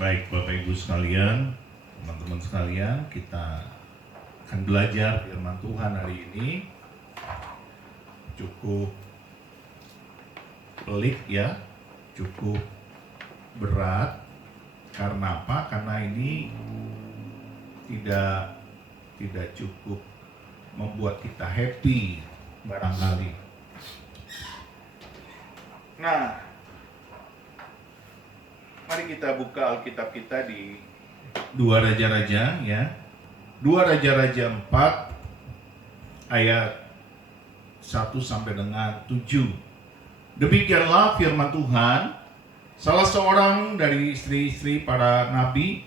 Baik Bapak Ibu sekalian, teman-teman sekalian, kita akan belajar firman Tuhan hari ini. Cukup pelik ya, cukup berat. Karena apa? Karena ini tidak cukup membuat kita happy barangkali. Nah, mari kita buka Alkitab kita di 2 Raja-Raja ya. 2 Raja-Raja 4 ayat 1 sampai dengan 7. Demikianlah firman Tuhan. Salah seorang dari istri-istri para nabi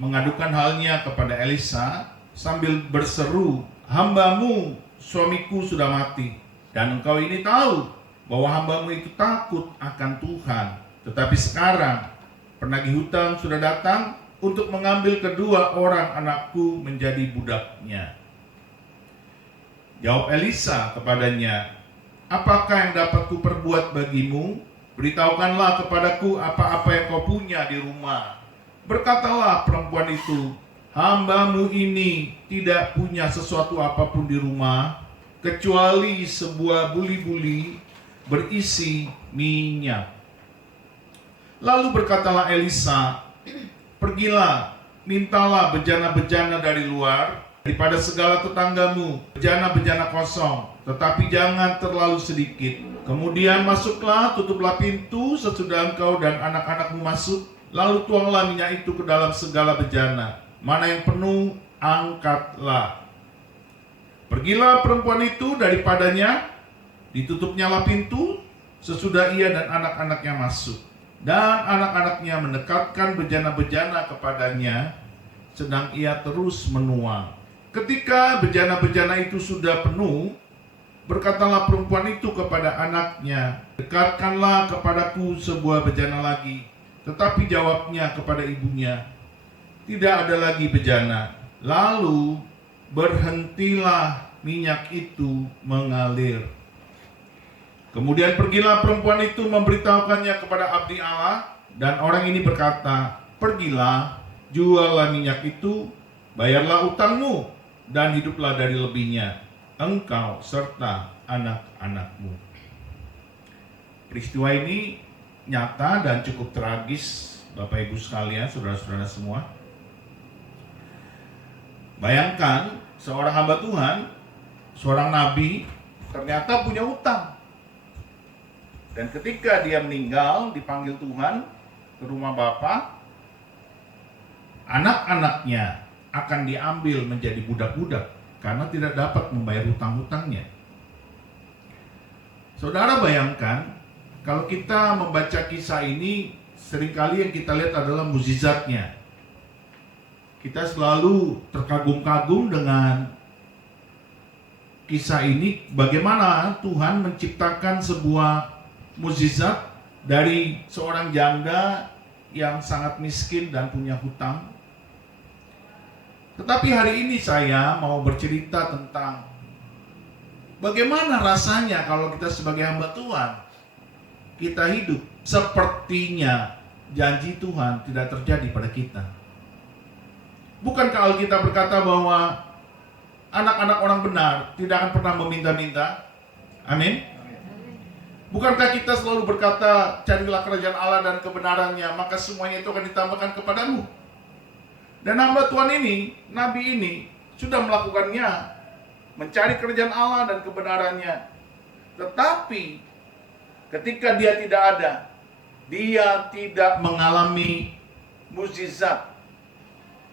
mengadukan halnya kepada Elisa sambil berseru, "Hambamu, suamiku sudah mati, dan engkau ini tahu bahwa hambamu itu takut akan Tuhan. Tetapi sekarang penagih hutang sudah datang untuk mengambil kedua orang anakku menjadi budaknya." Jawab Elisa kepadanya, "Apakah yang dapat kuperbuat bagimu? Beritahukanlah kepadaku apa-apa yang kau punya di rumah." Berkatalah perempuan itu, "Hambamu ini tidak punya sesuatu apapun di rumah, kecuali sebuah buli-buli berisi minyak." Lalu berkatalah Elisa, "Pergilah, mintalah bejana-bejana dari luar, daripada segala tetanggamu, bejana-bejana kosong, tetapi jangan terlalu sedikit. Kemudian masuklah, tutuplah pintu sesudah engkau dan anak-anakmu masuk, lalu tuanglah minyak itu ke dalam segala bejana. Mana yang penuh, angkatlah." Pergilah perempuan itu daripadanya, ditutupnyalah pintu sesudah ia dan anak-anaknya masuk. Dan anak-anaknya mendekatkan bejana-bejana kepadanya, sedang ia terus menuang. Ketika bejana-bejana itu sudah penuh, berkatalah perempuan itu kepada anaknya, "Dekatkanlah kepadaku sebuah bejana lagi." Tetapi jawabnya kepada ibunya, "Tidak ada lagi bejana." Lalu berhentilah minyak itu mengalir. Kemudian pergilah perempuan itu memberitahukannya kepada abdi Allah, dan orang ini berkata, "Pergilah, juallah minyak itu, bayarlah utangmu, dan hiduplah dari lebihnya, engkau serta anak-anakmu." Peristiwa ini nyata dan cukup tragis, Bapak Ibu sekalian, saudara-saudara semua. Bayangkan seorang hamba Tuhan, seorang nabi, ternyata punya utang. Dan ketika dia meninggal, dipanggil Tuhan ke rumah Bapa, anak-anaknya akan diambil menjadi budak-budak karena tidak dapat membayar hutang-hutangnya. Saudara bayangkan, kalau kita membaca kisah ini, seringkali yang kita lihat adalah mukjizatnya. Kita selalu terkagum-kagum dengan kisah ini, bagaimana Tuhan menciptakan sebuah mukjizat dari seorang janda yang sangat miskin dan punya hutang. Tetapi hari ini saya mau bercerita tentang bagaimana rasanya kalau kita sebagai hamba Tuhan, kita hidup sepertinya janji Tuhan tidak terjadi pada kita. Bukankah Alkitab berkata bahwa anak-anak orang benar tidak akan pernah meminta-minta? Amin. Bukankah kita selalu berkata, "Carilah kerajaan Allah dan kebenarannya, maka semuanya itu akan ditambahkan kepadamu"? Dan hamba Tuhan ini, nabi ini, sudah melakukannya, mencari kerajaan Allah dan kebenarannya. Tetapi ketika dia tidak ada, dia tidak mengalami mukjizat.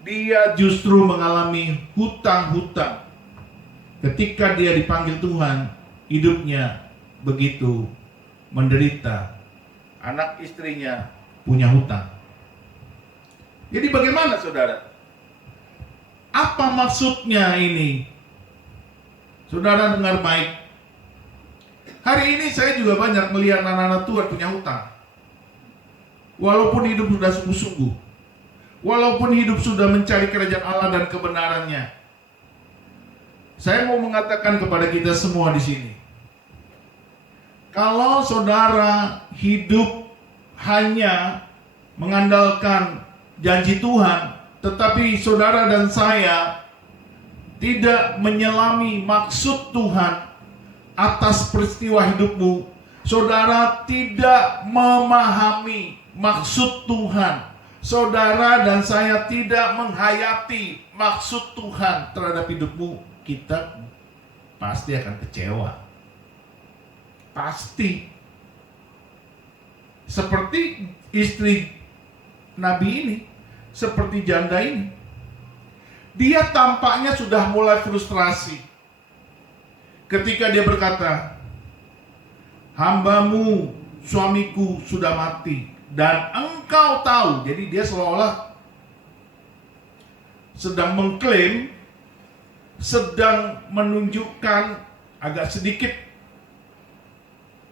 Dia justru mengalami hutang-hutang. Ketika dia dipanggil Tuhan, hidupnya begitu menderita. Anak istrinya punya hutang. Jadi bagaimana saudara? Apa maksudnya ini? Saudara dengar baik. Hari ini saya juga banyak melihat anak-anak Tuhan punya hutang. Walaupun hidup sudah sungguh-sungguh, walaupun hidup sudah mencari kerajaan Allah dan kebenarannya, saya mau mengatakan kepada kita semua di sini, kalau saudara hidup hanya mengandalkan janji Tuhan, tetapi saudara dan saya tidak menyelami maksud Tuhan atas peristiwa hidupmu, saudara tidak memahami maksud Tuhan, saudara dan saya tidak menghayati maksud Tuhan terhadap hidupmu, kita pasti akan kecewa. Pasti. Seperti istri Nabi ini, seperti janda ini. Dia tampaknya sudah mulai frustrasi ketika dia berkata, hambamu, suamiku sudah mati, dan engkau tahu. Jadi dia seolah-olah sedang mengklaim, sedang menunjukkan agak sedikit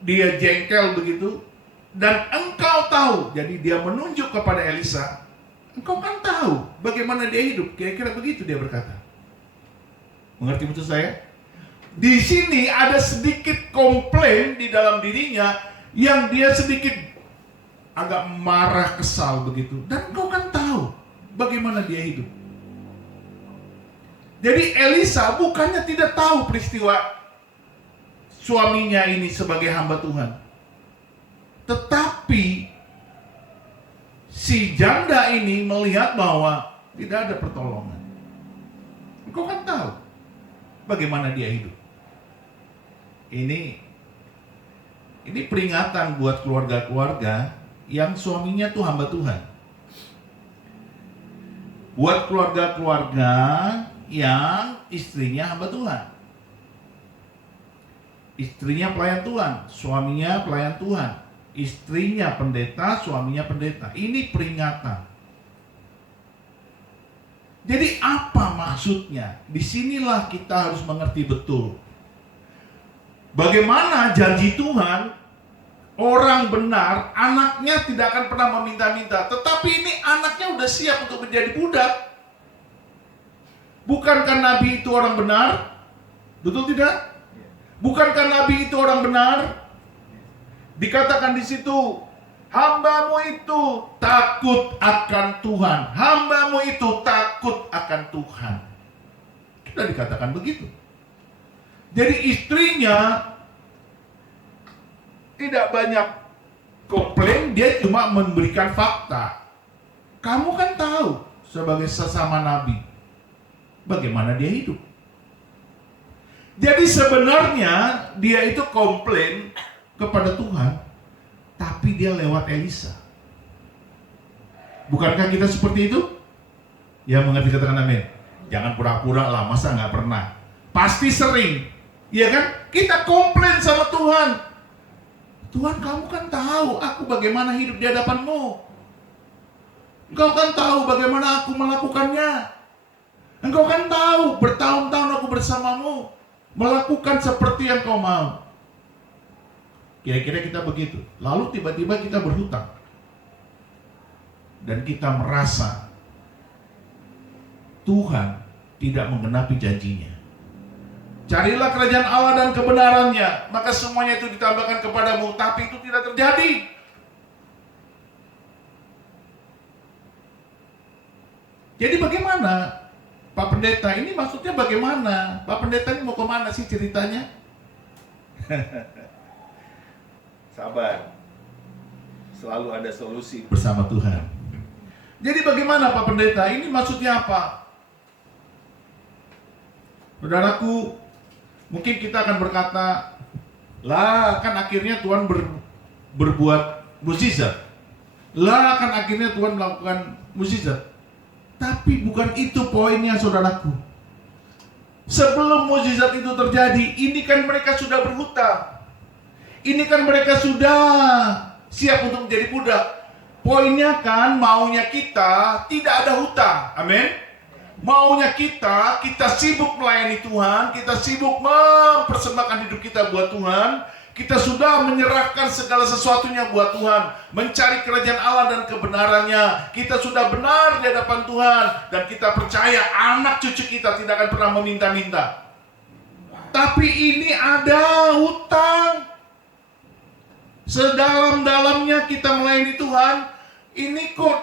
dia jengkel begitu. Dan engkau tahu, jadi dia menunjuk kepada Elisa, engkau kan tahu bagaimana dia hidup. Kira-kira begitu dia berkata. Mengerti maksud saya? Di sini ada sedikit komplain di dalam dirinya yang dia sedikit agak marah, kesal begitu. Dan engkau kan tahu bagaimana dia hidup. Jadi Elisa bukannya tidak tahu peristiwa suaminya ini sebagai hamba Tuhan. Tetapi si janda ini melihat bahwa tidak ada pertolongan. Engkau kan tahu bagaimana dia hidup. Ini peringatan buat keluarga-keluarga yang suaminya tuh hamba Tuhan. Buat keluarga-keluarga yang istrinya hamba Tuhan. Istrinya pelayan Tuhan, suaminya pelayan Tuhan. Istrinya pendeta, suaminya pendeta. Ini peringatan. Jadi apa maksudnya? Disinilah kita harus mengerti betul. Bagaimana janji Tuhan, orang benar, anaknya tidak akan pernah meminta-minta. Tetapi ini anaknya udah siap untuk menjadi budak. Bukankah Nabi itu orang benar? Betul tidak? Bukankah Nabi itu orang benar? Dikatakan di situ, hambamu itu takut akan Tuhan. Hambamu itu takut akan Tuhan. Sudah dikatakan begitu. Jadi istrinya tidak banyak komplain, dia cuma memberikan fakta. Kamu kan tahu sebagai sesama nabi bagaimana dia hidup. Jadi sebenarnya dia itu komplain kepada Tuhan, tapi dia lewat Elisa. Bukankah kita seperti itu? Ya, mengerti, katakan amin. Jangan pura-pura lah, masa nggak pernah. Pasti sering, ya kan? Kita komplain sama Tuhan. Tuhan, kamu kan tahu aku bagaimana hidup di hadapan-Mu. Engkau kan tahu bagaimana aku melakukannya. Engkau kan tahu bertahun-tahun aku bersamamu, melakukan seperti yang kau mau. Kira-kira kita begitu. Lalu tiba-tiba kita berhutang. Dan kita merasa Tuhan tidak menggenapi janjinya. Carilah kerajaan Allah dan kebenarannya, maka semuanya itu ditambahkan kepadamu. Tapi itu tidak terjadi. Jadi bagaimana? Pak Pendeta, ini maksudnya bagaimana? Pak Pendeta ini mau kemana sih ceritanya? Sabar. Selalu ada solusi bersama Tuhan. Jadi bagaimana Pak Pendeta? Ini maksudnya apa? Saudaraku, mungkin kita akan berkata, lah kan akhirnya Tuhan berbuat mukjizat. Lah kan akhirnya Tuhan melakukan mukjizat. Tapi bukan itu poinnya, saudaraku. Sebelum mukjizat itu terjadi, ini kan mereka sudah berhutang. Ini kan mereka sudah siap untuk menjadi budak. Poinnya kan maunya kita tidak ada hutang. Amin. Maunya kita sibuk melayani Tuhan, kita sibuk mempersembahkan hidup kita buat Tuhan. Kita sudah menyerahkan segala sesuatunya buat Tuhan, mencari kerajaan Allah dan kebenarannya. Kita sudah benar di hadapan Tuhan, dan kita percaya anak cucu kita tidak akan pernah meminta-minta. Tapi ini ada hutang. Sedalam-dalamnya kita melayani Tuhan, ini kok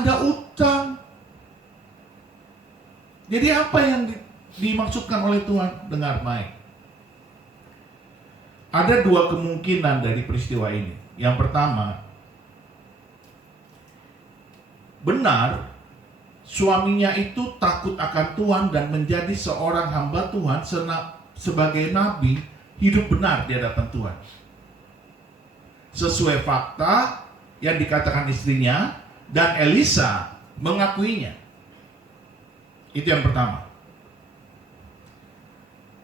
ada utang. Jadi apa yang dimaksudkan oleh Tuhan? Dengar baik. Ada dua kemungkinan dari peristiwa ini. Yang pertama, benar suaminya itu takut akan Tuhan dan menjadi seorang hamba Tuhan sebagai nabi, hidup benar di hadapan Tuhan. Sesuai fakta yang dikatakan istrinya dan Elisa mengakuinya. Itu yang pertama.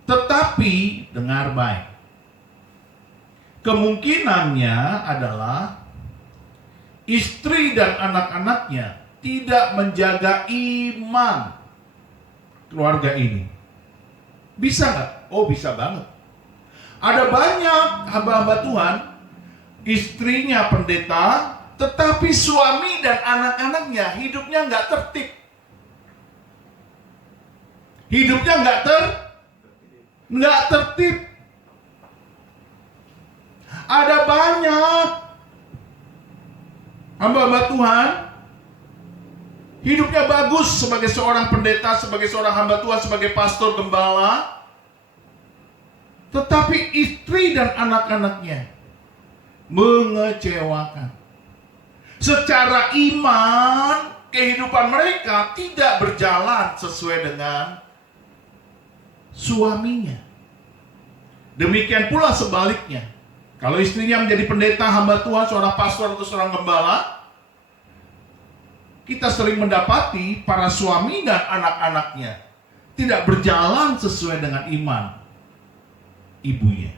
Tetapi dengar baik. Kemungkinannya adalah istri dan anak-anaknya tidak menjaga iman keluarga ini. Bisa nggak? Oh, bisa banget. Ada banyak hamba-hamba Tuhan, istrinya pendeta, tetapi suami dan anak-anaknya hidupnya nggak tertib. Hidupnya nggak tertib. Ada banyak hamba-hamba Tuhan, hidupnya bagus sebagai seorang pendeta, sebagai seorang hamba Tuhan, sebagai pastor, gembala, tetapi istri dan anak-anaknya mengecewakan. Secara iman, kehidupan mereka tidak berjalan sesuai dengan suaminya. Demikian pula sebaliknya. Kalau istrinya menjadi pendeta, hamba Tuhan, seorang pastor atau seorang gembala, kita sering mendapati para suami dan anak-anaknya tidak berjalan sesuai dengan iman ibunya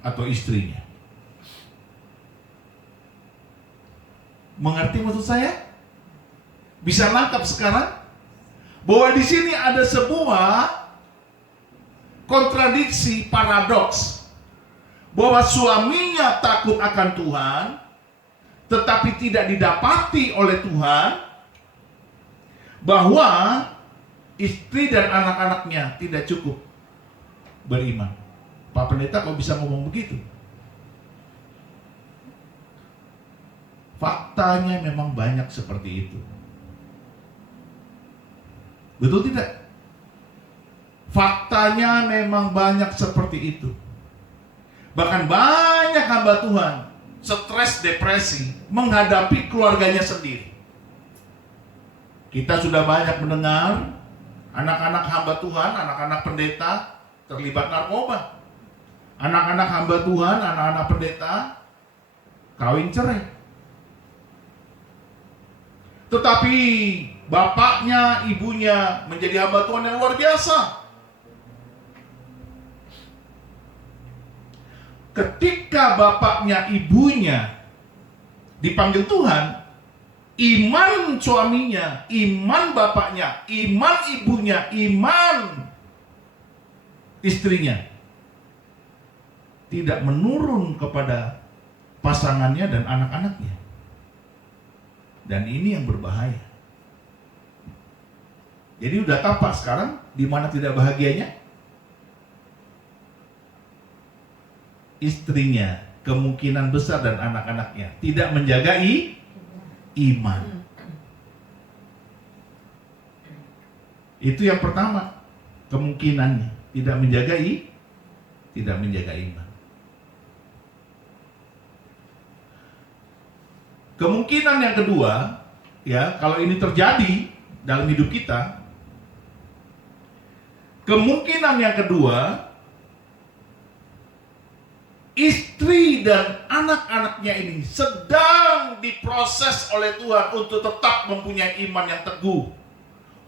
atau istrinya. Mengerti maksud saya? Bisa nangkap sekarang? Bahwa di sini ada sebuah kontradiksi, paradoks. Bahwa suaminya takut akan Tuhan, tetapi tidak didapati oleh Tuhan. Bahwa istri dan anak-anaknya tidak cukup beriman. Pak Pendeta kok bisa ngomong begitu? Faktanya memang banyak seperti itu. Betul tidak? Faktanya memang banyak seperti itu. Bahkan banyak hamba Tuhan stres, depresi, menghadapi keluarganya sendiri. Kita sudah banyak mendengar anak-anak hamba Tuhan, anak-anak pendeta terlibat narkoba. Anak-anak hamba Tuhan, anak-anak pendeta kawin cerai. Tetapi bapaknya, ibunya menjadi hamba Tuhan yang luar biasa. Ketika bapaknya, ibunya dipanggil Tuhan, iman suaminya, iman bapaknya, iman ibunya, iman istrinya tidak menurun kepada pasangannya dan anak-anaknya. Dan ini yang berbahaya. Jadi udah tampak sekarang di mana tidak bahagianya? Istrinya, kemungkinan besar, dan anak-anaknya tidak menjaga iman. Itu yang pertama, kemungkinannya tidak menjaga iman. Kemungkinan yang kedua, ya, kalau ini terjadi dalam hidup kita, kemungkinan yang kedua, istri dan anak-anaknya ini sedang diproses oleh Tuhan untuk tetap mempunyai iman yang teguh,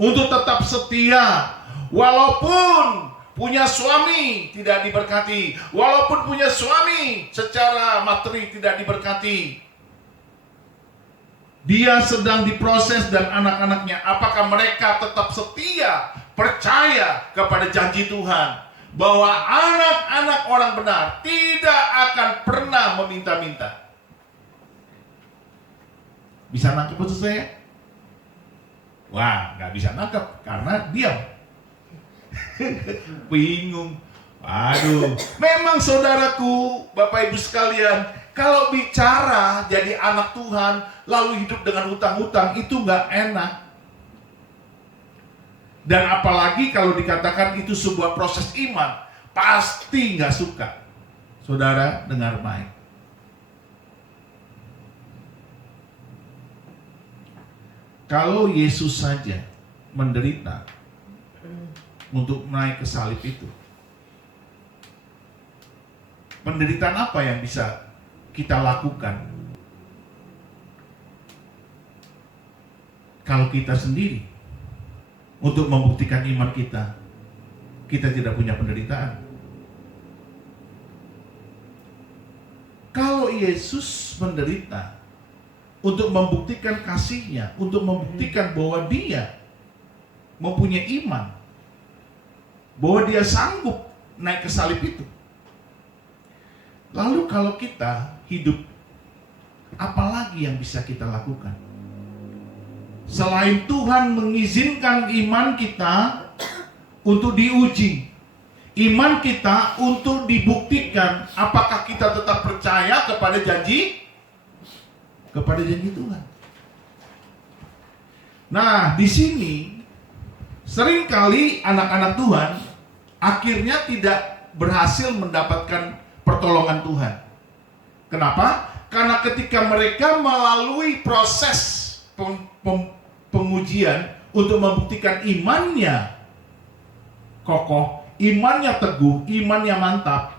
untuk tetap setia, walaupun punya suami tidak diberkati, walaupun punya suami secara materi tidak diberkati. Dia sedang diproses dan anak-anaknya, apakah mereka tetap setia, percaya kepada janji Tuhan, bahwa anak-anak orang benar tidak akan pernah meminta-minta. Bisa nangkep maksud saya? Wah, nggak bisa nangkep karena diam. Bingung. Aduh, memang saudaraku, Bapak Ibu sekalian, Kalau bicara jadi anak Tuhan, lalu hidup dengan hutang-hutang, itu nggak enak. Dan apalagi kalau dikatakan itu sebuah proses iman, pasti nggak suka. Saudara, dengar baik. Kalau Yesus saja menderita untuk naik ke salib itu, penderitaan apa yang bisa kita lakukan kalau kita sendiri untuk membuktikan iman kita tidak punya penderitaan? Kalau Yesus menderita untuk membuktikan kasihnya, untuk membuktikan bahwa dia mempunyai iman, bahwa dia sanggup naik ke salib itu, lalu kalau kita hidup, apalagi yang bisa kita lakukan? Selain Tuhan mengizinkan iman kita untuk diuji, iman kita untuk dibuktikan apakah kita tetap percaya kepada janji Tuhan. Nah, di sini seringkali anak-anak Tuhan akhirnya tidak berhasil mendapatkan pertolongan Tuhan. Kenapa? Karena ketika mereka melalui proses pengujian untuk membuktikan imannya kokoh, imannya teguh, imannya mantap,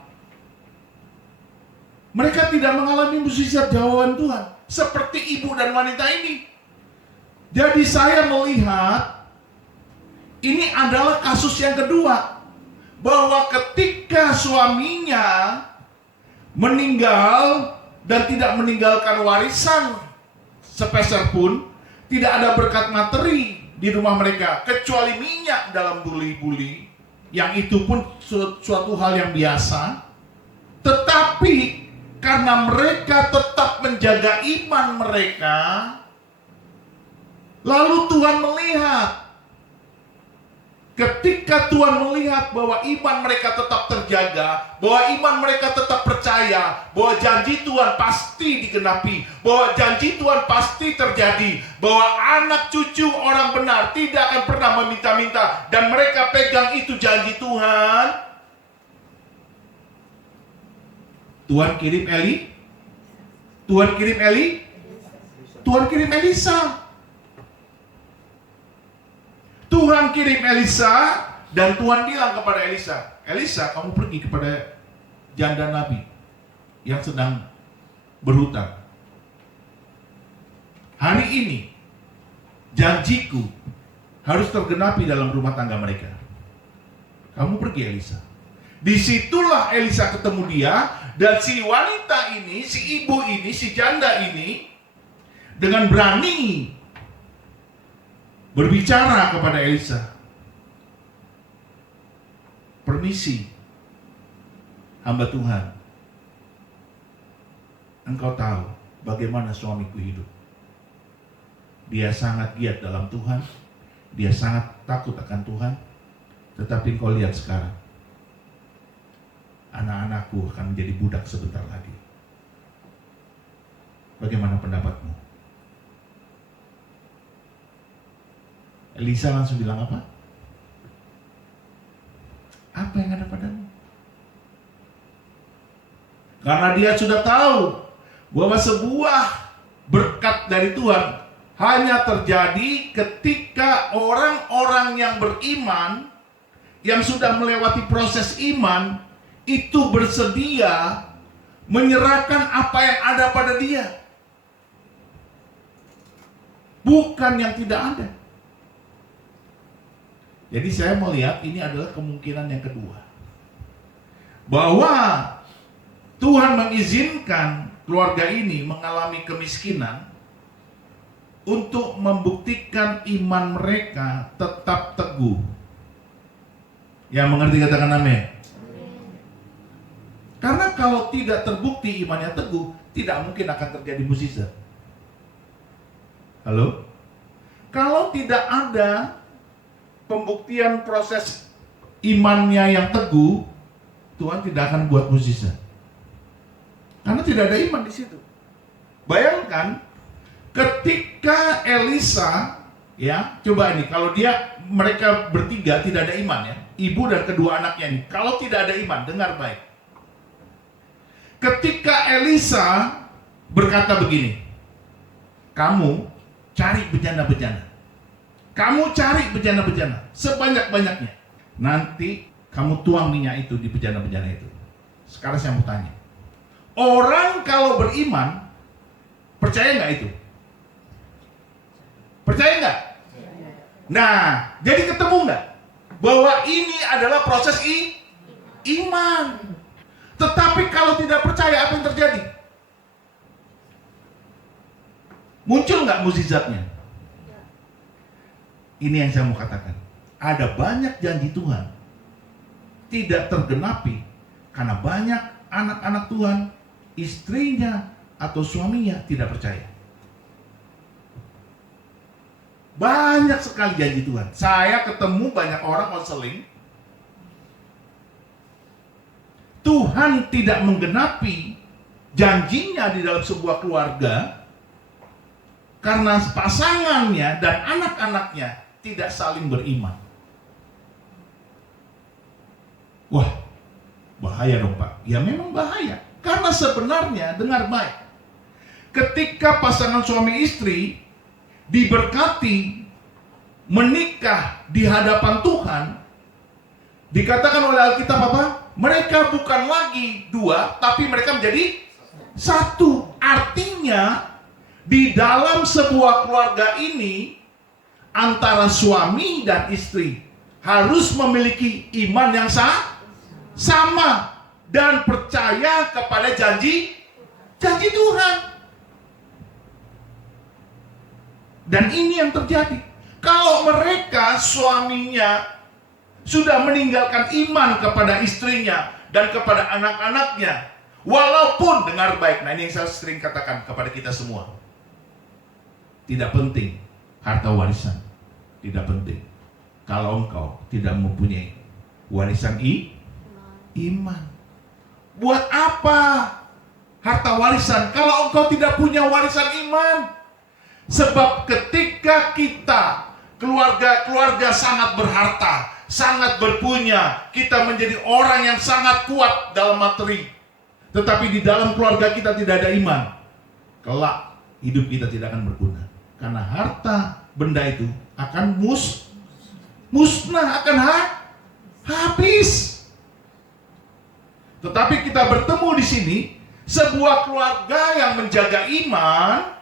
mereka tidak mengalami mukjizat jawaban Tuhan seperti ibu dan wanita ini. Jadi saya melihat ini adalah kasus yang kedua, bahwa ketika suaminya meninggal dan tidak meninggalkan warisan sepeser pun, tidak ada berkat materi di rumah mereka kecuali minyak dalam buli-buli, yang itu pun suatu hal yang biasa. Tetapi karena mereka tetap menjaga iman mereka, lalu Tuhan melihat. Ketika Tuhan melihat bahwa iman mereka tetap terjaga, bahwa iman mereka tetap percaya, bahwa janji Tuhan pasti digenapi, bahwa janji Tuhan pasti terjadi, bahwa anak cucu orang benar tidak akan pernah meminta-minta, dan mereka pegang itu janji Tuhan. Tuhan kirim Eli, Tuhan kirim Eli, Tuhan kirim Elisa. Tuhan kirim Elisa, dan Tuhan bilang kepada Elisa, Elisa, kamu pergi kepada janda Nabi yang sedang berhutang. Hari ini janjiku harus tergenapi dalam rumah tangga mereka. Kamu pergi, Elisa. Disitulah Elisa ketemu dia, dan si wanita ini, si ibu ini, si janda ini dengan berani berbicara kepada Elisa, permisi, hamba Tuhan, engkau tahu bagaimana suamiku hidup. Dia sangat giat dalam Tuhan, dia sangat takut akan Tuhan, tetapi engkau lihat sekarang, anak-anakku akan menjadi budak sebentar lagi. Bagaimana pendapatmu? Elisa langsung bilang apa? Apa yang ada padamu? Karena dia sudah tahu bahwa sebuah berkat dari Tuhan hanya terjadi ketika orang-orang yang beriman, yang sudah melewati proses iman, itu bersedia menyerahkan apa yang ada pada dia, bukan yang tidak ada. Jadi saya melihat ini adalah kemungkinan yang kedua, bahwa Tuhan mengizinkan keluarga ini mengalami kemiskinan untuk membuktikan iman mereka tetap teguh. Yang mengerti katakan amin. Karena kalau tidak terbukti imannya teguh, tidak mungkin akan terjadi mukjizat. Halo? Kalau tidak ada pembuktian proses imannya yang teguh, Tuhan tidak akan buat mukjizat. Karena tidak ada iman di situ. Bayangkan ketika Elisa, ya, coba ini kalau mereka bertiga tidak ada iman, ya, ibu dan kedua anaknya ini, kalau tidak ada iman, dengar baik. Ketika Elisa berkata begini, kamu cari bejana-bejana, kamu cari bejana-bejana sebanyak-banyaknya, nanti kamu tuang minyak itu di bejana-bejana itu. Sekarang saya mau tanya, orang kalau beriman percaya nggak itu? Percaya nggak? Nah, jadi ketemu nggak bahwa ini adalah proses iman. Tetapi kalau tidak percaya, apa yang terjadi? Muncul nggak mukjizatnya? Ini yang saya mau katakan. Ada banyak janji Tuhan tidak tergenapi karena banyak anak-anak Tuhan, istrinya atau suaminya tidak percaya. Banyak sekali janji Tuhan. Saya ketemu banyak orang konseling, Tuhan tidak menggenapi janjinya di dalam sebuah keluarga karena pasangannya dan anak-anaknya tidak saling beriman. Wah, bahaya dong Pak. Ya memang bahaya. Karena sebenarnya, dengar baik, ketika pasangan suami istri diberkati menikah di hadapan Tuhan, dikatakan oleh Alkitab apa? Mereka bukan lagi dua, tapi mereka menjadi satu. Artinya di dalam sebuah keluarga ini antara suami dan istri harus memiliki iman yang sama dan percaya kepada janji Tuhan. Dan ini yang terjadi. Kalau mereka suaminya sudah meninggalkan iman kepada istrinya dan kepada anak-anaknya, walaupun, dengar baik, nah ini yang saya sering katakan kepada kita semua, tidak penting harta warisan, tidak penting kalau engkau tidak mempunyai warisan iman. Buat apa harta warisan kalau engkau tidak punya warisan iman? Sebab ketika kita keluarga sangat berharta, sangat berpunya, kita menjadi orang yang sangat kuat dalam materi, tetapi di dalam keluarga kita tidak ada iman, kelak hidup kita tidak akan berguna. Karena harta benda itu akan musnah, akan habis. Tetapi kita bertemu di sini sebuah keluarga yang menjaga iman.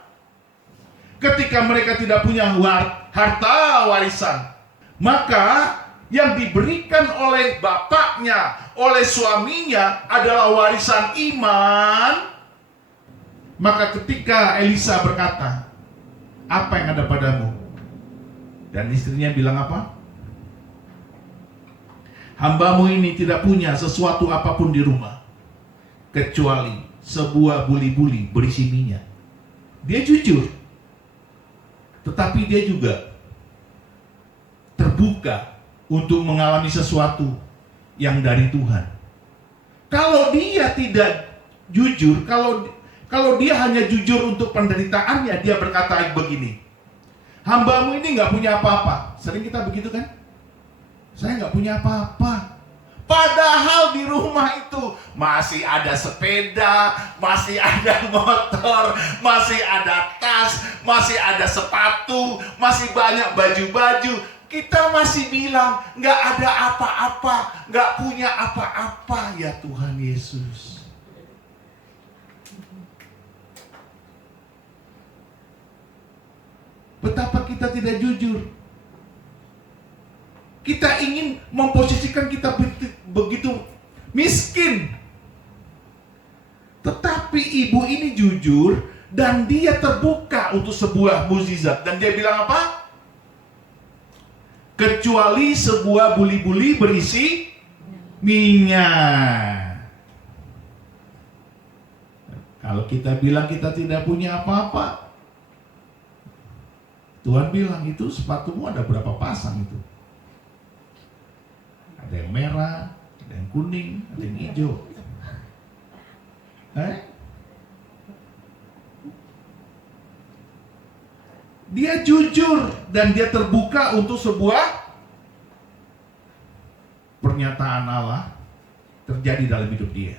Ketika mereka tidak punya harta warisan, maka yang diberikan oleh bapaknya, oleh suaminya adalah warisan iman. Maka ketika Elisa berkata, apa yang ada padamu? Dan istrinya bilang apa? Hambamu ini tidak punya sesuatu apapun di rumah kecuali sebuah buli-buli berisi minyak. Dia jujur, tetapi dia juga terbuka untuk mengalami sesuatu yang dari Tuhan. Kalau dia tidak jujur, kalau dia hanya jujur untuk penderitaannya, dia berkata begini, hambamu ini nggak punya apa-apa. Sering kita begitu kan? Saya nggak punya apa-apa. Padahal di rumah itu masih ada sepeda, masih ada motor, masih ada tas, masih ada sepatu, masih banyak baju-baju. Kita masih bilang nggak ada apa-apa, nggak punya apa-apa, ya Tuhan Yesus. Betapa kita tidak jujur. Kita ingin memposisikan kita begitu miskin. Tetapi ibu ini jujur dan dia terbuka untuk sebuah mukjizat. Dan dia bilang apa? Kecuali sebuah buli-buli berisi minyak. Kalau kita bilang kita tidak punya apa-apa, Tuhan bilang itu sepatumu ada berapa pasang itu? Ada yang merah, ada yang kuning, ada yang hijau. Dia jujur dan dia terbuka untuk sebuah pernyataan Allah terjadi dalam hidup dia.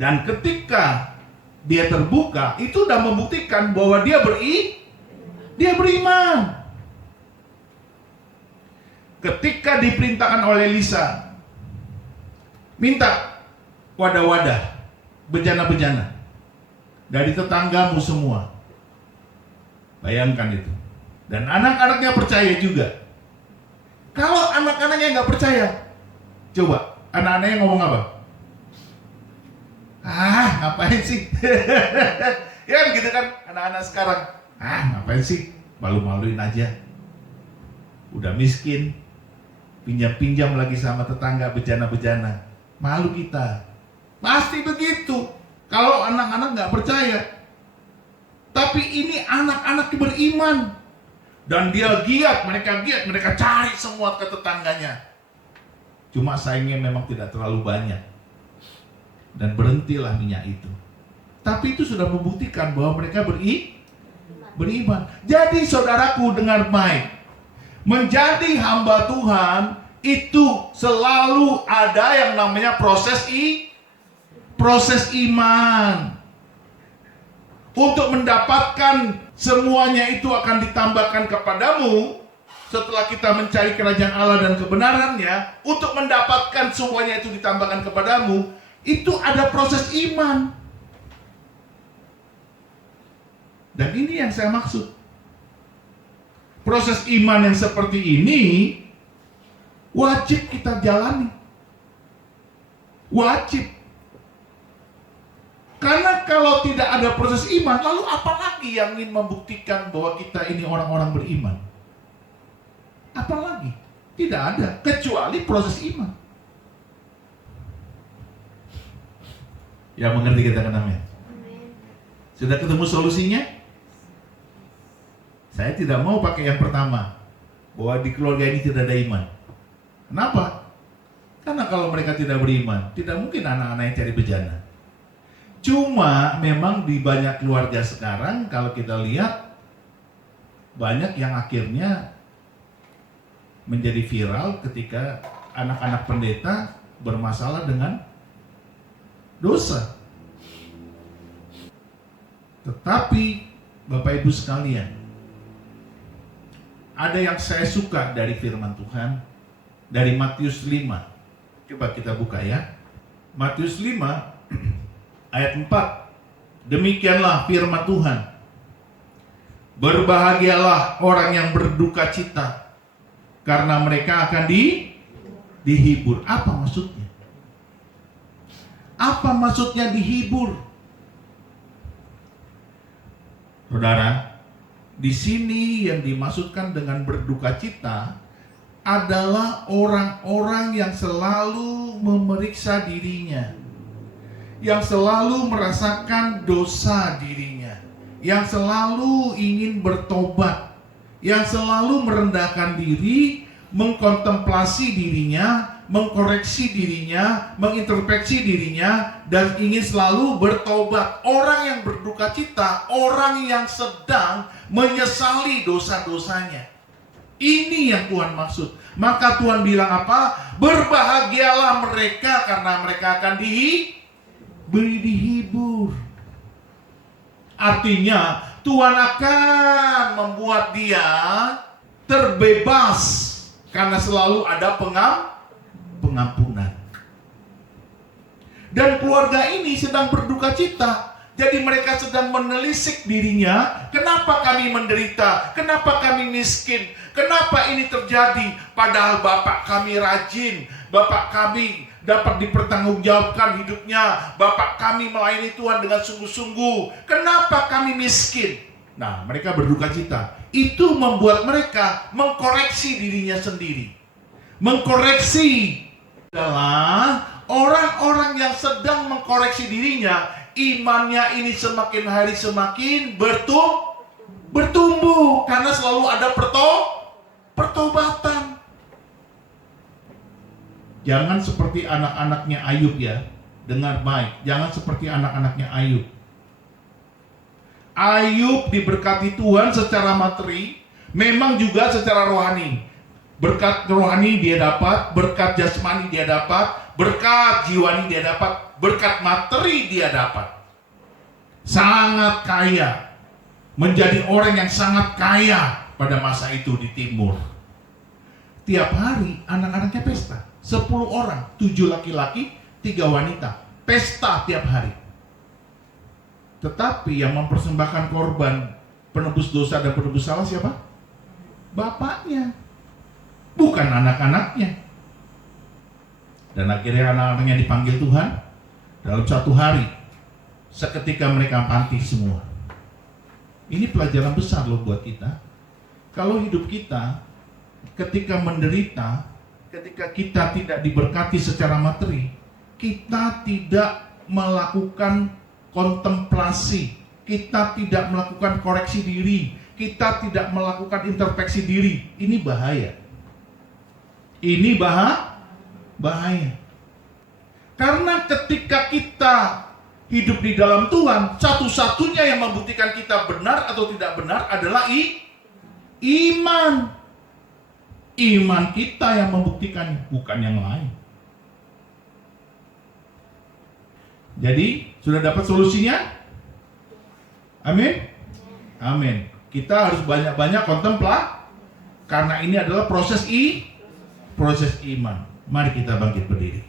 Dan ketika dia terbuka, itu sudah membuktikan bahwa dia beriman. Ketika diperintahkan oleh Elisa, minta wadah-wadah, bejana-bejana dari tetanggamu semua. Bayangkan itu. Dan anak-anaknya percaya juga. Kalau anak-anaknya nggak percaya, coba anak-anaknya ngomong apa? Ngapain sih? Ya begitu kan anak-anak sekarang. Ngapain sih? Malu-maluin aja. Udah miskin, pinjam-pinjam lagi sama tetangga bejana-bejana. Malu kita. Pasti begitu. Kalau anak-anak nggak percaya. Tapi ini anak-anak beriman. Dan dia giat, mereka cari semua ke tetangganya. Cuma sayangnya memang tidak terlalu banyak. Dan berhentilah minyak itu. Tapi itu sudah membuktikan bahwa mereka beriman. Jadi saudaraku, dengar baik. Menjadi hamba Tuhan itu selalu ada yang namanya proses iman. Untuk mendapatkan semuanya itu akan ditambahkan kepadamu. Setelah kita mencari kerajaan Allah dan kebenarannya, untuk mendapatkan semuanya itu ditambahkan kepadamu, itu ada proses iman. Dan ini yang saya maksud. Proses iman yang seperti ini wajib kita jalani. Wajib. Karena kalau tidak ada proses iman, lalu apa lagi yang ingin membuktikan bahwa kita ini orang-orang beriman? Apa lagi? Tidak ada, kecuali proses iman. Ya, mengerti kita kan, amin? Sudah ketemu solusinya? Saya tidak mau pakai yang pertama, bahwa di keluarga ini tidak ada iman. Kenapa? Karena kalau mereka tidak beriman, tidak mungkin anak-anak yang cari bejana. Cuma memang di banyak keluarga sekarang, kalau kita lihat, banyak yang akhirnya menjadi viral ketika anak-anak pendeta bermasalah dengan dosa. Tetapi Bapak Ibu sekalian, ada yang saya suka dari firman Tuhan, dari Matius 5. Coba kita buka ya. Matius 5 ayat 4. Demikianlah firman Tuhan. Berbahagialah orang yang berduka cita, karena mereka akan dihibur. Apa maksudnya? Apa maksudnya dihibur? Saudara, di sini yang dimaksudkan dengan berduka cita adalah orang-orang yang selalu memeriksa dirinya, yang selalu merasakan dosa dirinya, yang selalu ingin bertobat, yang selalu merendahkan diri, mengkontemplasi dirinya, mengkoreksi dirinya, mengintrospeksi dirinya, dan ingin selalu bertobat. Orang yang berduka cita, orang yang sedang menyesali dosa-dosanya. Ini yang Tuhan maksud. Maka Tuhan bilang apa? Berbahagialah mereka, karena mereka akan dihibur. Artinya Tuhan akan membuat dia terbebas, karena selalu ada pengampunan. Dan keluarga ini sedang berduka cita. Jadi mereka sedang menelisik dirinya. Kenapa kami menderita? Kenapa kami miskin? Kenapa ini terjadi? Padahal bapak kami rajin, bapak kami dapat dipertanggungjawabkan hidupnya, bapak kami melayani Tuhan dengan sungguh-sungguh. Kenapa kami miskin? Nah, mereka berduka cita. Itu membuat mereka mengkoreksi dirinya sendiri. Mengkoreksi adalah orang-orang yang sedang mengkoreksi dirinya, imannya ini semakin hari semakin bertumbuh karena selalu ada pertobatan. Jangan seperti anak-anaknya Ayub ya. Dengar baik, jangan seperti anak-anaknya Ayub. Ayub diberkati Tuhan secara materi, memang juga secara rohani. Berkat rohani dia dapat, berkat jasmani dia dapat, berkat jiwani dia dapat, berkat materi dia dapat. Sangat kaya, menjadi orang yang sangat kaya pada masa itu di timur. Tiap hari anak-anaknya pesta, 10 orang, 7 laki-laki, 3 wanita, pesta tiap hari. Tetapi yang mempersembahkan korban penebus dosa dan penebus salah siapa? Bapaknya, bukan anak-anaknya. Dan akhirnya anak-anaknya dipanggil Tuhan. Dalam satu hari, seketika mereka mati semua. Ini pelajaran besar loh buat kita. Kalau hidup kita ketika menderita, ketika kita tidak diberkati secara materi, kita tidak melakukan kontemplasi, kita tidak melakukan koreksi diri, kita tidak melakukan introspeksi diri. Ini bahaya. Ini bahaya. Karena ketika kita hidup di dalam Tuhan, satu-satunya yang membuktikan kita benar atau tidak benar adalah iman. Iman kita yang membuktikannya, bukan yang lain. Jadi, sudah dapat solusinya? Amin? Amin. Kita harus banyak-banyak kontemplasi, karena ini adalah proses iman. Mari kita bangkit berdiri.